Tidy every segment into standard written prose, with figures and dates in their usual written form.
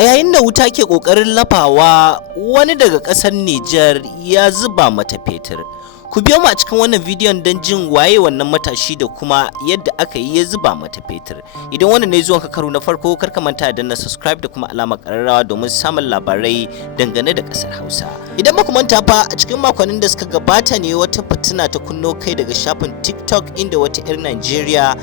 A yayin da wuta ke ƙoƙarin lafawa, wani daga ƙasar Niger ya zuba mata fetur. Ku biyo mu a cikin wannan bidiyon don jin waye wannan matashi da kuma yadda aka yi ya zuba mata fetur. Idan wannan ne zuwan ka karo na farko, kar ka manta da na subscribe da kuma alamar ƙararrawa domin samun labarai dangane da ƙasar Hausa. Idan ba ku manta fa, a cikin makonnin da suka gabata ne wata fitina ta kunno kai daga shafin TikTok inda wata 'yar Najeriya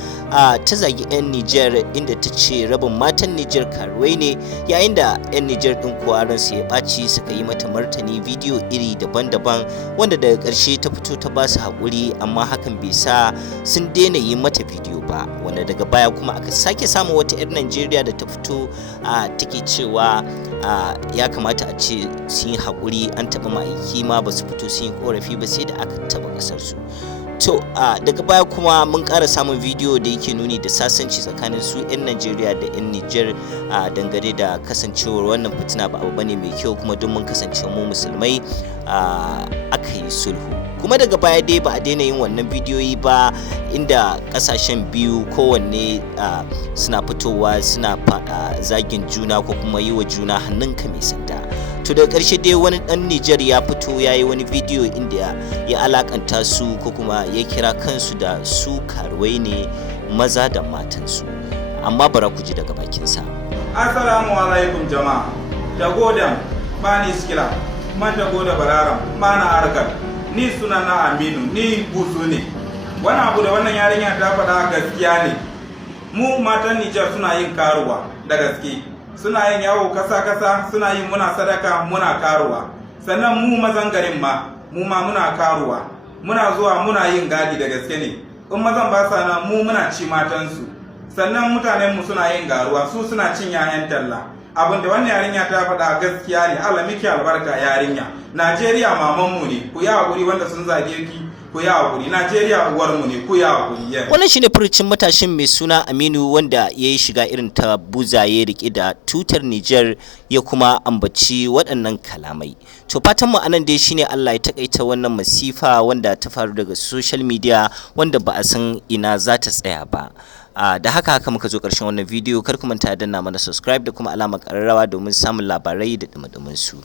ta zagi 'yan Niger inda ta ce rabin matan Niger karuwai ne, yayin da 'yan Niger din kuwa ransu ya ɓaci suka yi mata martani bidiyo iri daban-daban wanda daga ƙarshe ta fito ta ba su haƙuri, amma hakan bai sa sun daina yi mata bidiyo ba, wanda daga baya kuma aka sake samun wata 'yar Najeriya da ta fito take cewa ya kamata a ce sun yi haƙuri, an taɓa ma'aiki ma ba su fito sun yi ƙorafi ba sai da aka taɓa ƙasar su. To daga baya kuma mun ƙara samun bidiyo da yake nuni da sasanci tsakanin su 'yan Najeriya da 'yan Niger dangane da kasancewar wannan fitina ba abu bane mai kyau, kuma don mun kasance mu musulmai aka yi sulhu. Kuma daga baya dai ba a daina yin wannan bidiyoyi ba, inda kasashen biyu kowanne suna fitowa suna zagin juna ko kuma yi wa juna hannunka mai sanda. To daga ƙarshe dai wani ɗan Niger ya fito ya yi wani bidiyo inda ya alakanta su ko kuma ya kira kansu da su karuwai ne maza da matansu, amma bara ku ji daga bakinsa. Assalamu alaikum jama'a, da godan bani skila man da goda bararam mana harkar, ni suna na Aminu, ni buzu ne. Wani abu da wannan yarinya ta faɗa gaskiya ne. Mu matan Niger suna yin karuwa da gaske, suna yin yawo kasa-kasa, suna yin muna sadaka muna karuwa. Sannan mu mazan garin ma muna karuwa, muna zuwa muna yin gadi da gaske ne. In mazan ba sa nan mu muna ci matansu. Sannan mutanenmu suna yin garuwa, su suna cin yayan talla. Abin da wannan yarinya ta faɗa gaskiya ne. Allah miki albarka yarinya. Najeriya mamanmu ne, ku yi haƙuri wanda sun zage ki, ku yi haƙuri. Najeriya uwarmu ne, ku yi haƙuri. Wannan shine furucin matashin mai suna Aminu wanda ya yi shiga irin ta buzaye riƙe da tutar Niger ya kuma ambaci waɗannan kalamai. To fatan mu anan dai shine Allah ya takaita wannan masifa wanda ta faru daga social media wanda ba a san ina za ta tsaya ba. Da haka muka zo ƙarshen wannan bidiyo. Kar ku manta da danna mana subscribe da kuma alamar ƙararrawa domin samun labarai da dumadumin su.